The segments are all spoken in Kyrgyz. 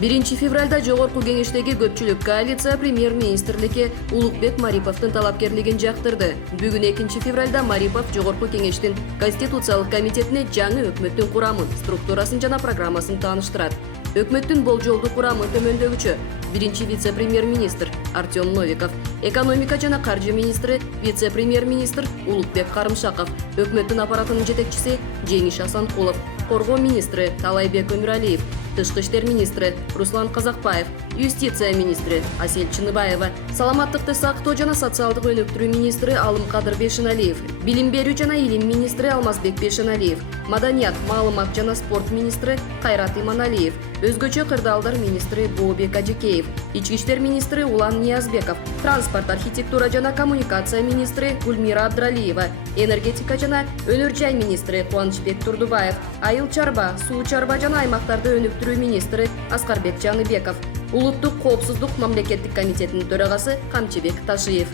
1 февралда Жогорку кеңештеги көпчүлүк коалиция премьер-министрликке Улукбек Мариповдун талапкерлигин жактырды. Бүгүн 2 февралда Марипов Жогорку кеңештин Конституциялык комитетине жаңы өкмөттүн курамын, структурасын жана программасын тааныштырат. Өкмөттүн болжолдуу курамы төмөндөгүчө: 1 вице-премьер-министр Артем Новиков, экономика жана каржы министри вице-премьер-министр Улукбек Карымшаков, өкмөттүн аппаратынын жетекчиси Жеңиш Асанкулов, коргоо министри Талайбек Өмүралиев, тышкы иштер министри Руслан Казакбаев, юстиция министри Асель Чыныбаева, саламаттыкты сактоо жана социалдык өнүктүрүү министри Алымкадыр Бешеналиев, билим берүү жана илим министри Алмазбек Бешеналиев, маданият, маалымат жана спорт министри Кайрат Иманалиев, өзгөчө кырдаалдар министри Бообек Ажекеев, ички иштер министри Улан Ниязбеков, транспорт, архитектура жана коммуникация министри Гульмира Абдралиева, энергетика жана өнөр жай министри Кубанычбек Турдубаев, айыл чарба, суу чарба жана аймактарды өнүктүрүү министри Аскарбек Жаныбеков, улуттук коопсуздук мамлекеттик комитетинин төрагасы Камчыбек Ташиев.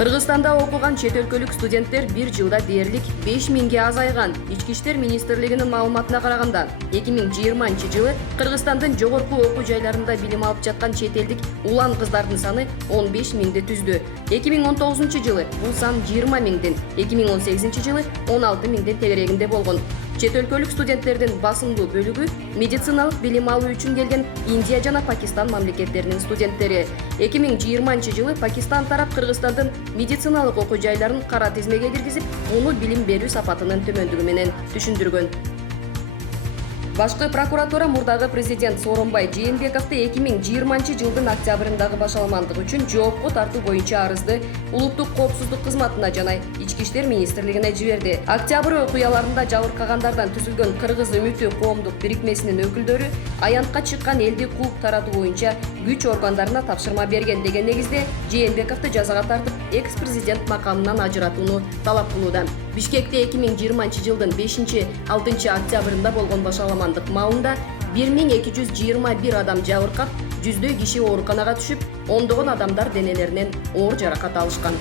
Кыргызстанда окуган чет өлкөлүк студенттер бир жылда дээрлик 5000ге азайган. Ички иштер министрлигинин маалыматына караганда, 2020-жылы Кыргызстандын жогорку окуу жайларында билим алып жаткан чет элдик улан кыздардын саны 15.000ди түздү. 2019-жылы бул сан 20.000ден, 2018-жылы 16.000ден тегерегинде болгон. Чет өлкөлүк студенттердин басымдуу бөлүгү медициналык билим алуу үчүн келген Индия жана Пакистан мамлекеттеринин студенттери. 2020-жылы Пакистан тарап Кыргызстандын медициналык окуу жайларын кара тизмеге киргизип, муну билим берүү сапатынын төмөндүгү менен түшүндүргөн. Башкы прокуратура мурдагы президент Сооронбай Жээнбековду 2020-жылдын октябрындагы башаламандык үчүн жоопко тартуу боюнча арызды улуттук коопсуздук кызматына жана ички иштер министрлигине жиберди. Октябрь окуяларында жабыркагандардан түзүлгөн Кыргыз үмүтү коомдук бирикмесинин өкүлдөрү аянтка чыккан элди кууп таратуу боюнча күч органдарына тапшырма берген деген негизде Жээнбековду жазага тартып, экс-президент макамынан ажыратууну талап кылууда. Бишкекте 2020-жылдын 5-6 октябрында болгон башаламандык маалында 1221 адам жабыркап, жүздөй киши ооруканага түшүп, ондогон адамдар денелеринен оор жаракат алышкан.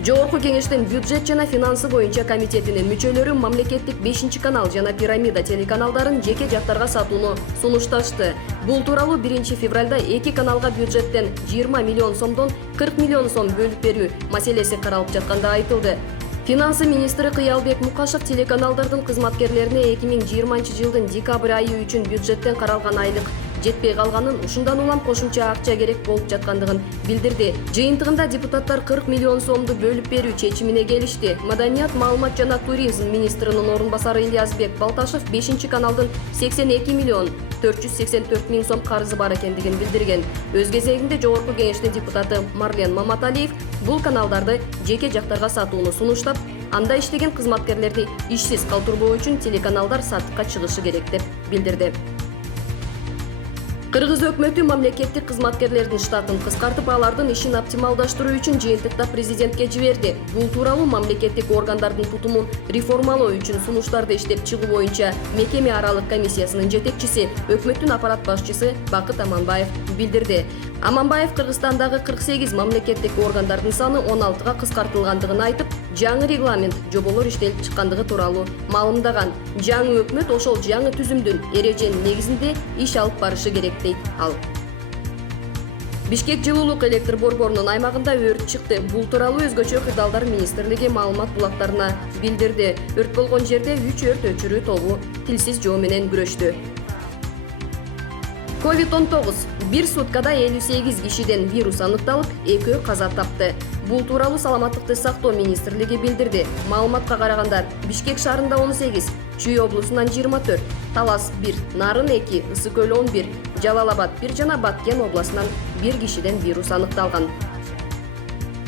Жогорку кеңештин бюджет жана финансы боюнча комитетинин мүчөлөрү мамлекеттик 5-канал жана Пирамида телеканалдарын жеке жактарга сатууну сунушташты. Бул тууралуу 1 февралда 2 каналга бюджеттен 20 миллион сомдон 40 миллион сом бөлүп берүү маселеси каралып жатканда айтылды. Финансы министри Кыялбек Мукашев телеканалдардын кызматкерлерине 2020-жылдын декабрь айы үчүн бюджеттен каралган айлык жетпей калганын, ушундан улам кошумча акча керек болуп жаткандыгын билдирди. Жыйынтыгында депутаттар 40 миллион сомду бөлүп берүү чечимине келишти. Маданият, маалымат жана туризм министринин орун басары Ильязбек Балташев 5-каналдын 82 миллион 484 миң сом карызы бар экендигин билдирген. Өз кезегинде Жогорку кеңештин депутаты Марлен Маматалиев бул каналдарды жеке жактарга сатууну сунуштап, анда иштеген кызматкерлерди ишсиз калтырбоо үчүн телеканалдар сатыкка чыгышы керек деп билдирди. Кыргыз өкмөтү мамлекеттик кызматкерлердин штатын кыскартып, алардын ишин оптималдаштыруу үчүн жыйынтыкта президентке жиберди. Бул тууралуу мамлекеттик органдардын тутумун реформалоо үчүн сунуштарды иштеп чыгуу боюнча мекеме аралык комиссиясынын жетекчиси, өкмөттүн аппарат башчысы Бакыт Аманбаев билдирди. Аманбаев Кыргызстандагы 48 мамлекеттик органдардын саны 16га кыскартылгандыгын айтып, жаңы регламент жоболор иштелип чыккандыгы тууралуу маалымдаган. Жаңы өкмөт ошол жаңы түзүмдүн эреженин негизинде иш алып барышы керек дейт ал. Бишкек жылуулук электр борборунун аймагында өрт чыкты. Бул тууралуу өзгөчө кырдаалдар министрлиги маалымат булактарына билдирди. Өрт болгон жерде 3 өрт өчүрүү тобу тилсиз жоо менен күрөштү. COVID-19 бир суткада 58 кишиден вирус аныкталып, 2 каза тапты. Бул тууралуу саламаттыкты сактоо министрлиги билдирди. Маалыматка караганда, Бишкек шаарында 18, Чүй облусунан 24, Талас 1, Нарын 2, Ысык Көл 11, Жалал-Абад 1 жана Баткен обласынан 1 кишиден вирус аныкталган.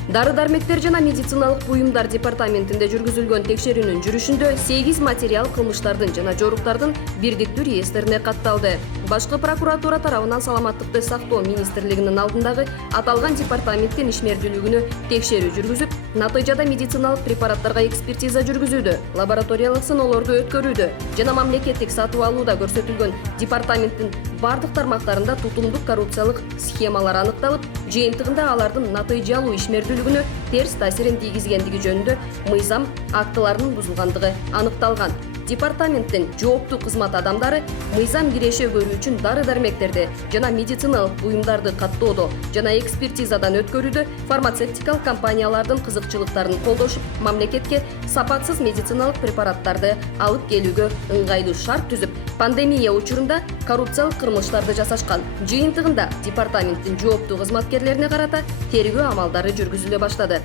Дары-дармектер жана медициналык буюмдар департаментинде жүргүзүлгөн текшерүүнүн жүрүшүндө 8 материал кылмыштардын жана жоруктардын бирдиктүү реестрине катталды. Башкы прокуратура тарабынан саламаттыкты сактоо министрлигинин алдындагы аталган департаменттин ишмердүүлүгүнө текшерүү жүргүзүп, натыйжада медициналык препараттарга экспертиза жүргүзүүдө, лабораториялык сыноолорду өткөрүүдө жана мамлекеттик сатып алууда көрсөтүлгөн департаменттин бардык тармактарында тутумдук коррупциялык схемалар аныкталып, жыйынтыгында алардын натыйжалуу ишмердүүлүгүнө терс таасирин тийгизгендиги жөнүндө мыйзам актыларынын бузулгандыгы аныкталган. Департаменттин жооптуу кызмат адамдары мыйзам киреше көрүү үчүн дары-дармектерди жана медициналык буюмдарды каттоодо жана экспертизадан өткөрүүдө фармацевтикалык компаниялардын кызыкчылыктарын колдошуп, мамлекетке сапатсыз медициналык препараттарды алып келүүгө ыңгайлуу шарт түзүп, пандемия учурунда коррупциялык кылмыштарды жасашкан. Жыйынтыгында департаменттин жооптуу кызматкерлерине карата тергөө амалдары жүргүзүлө баштады.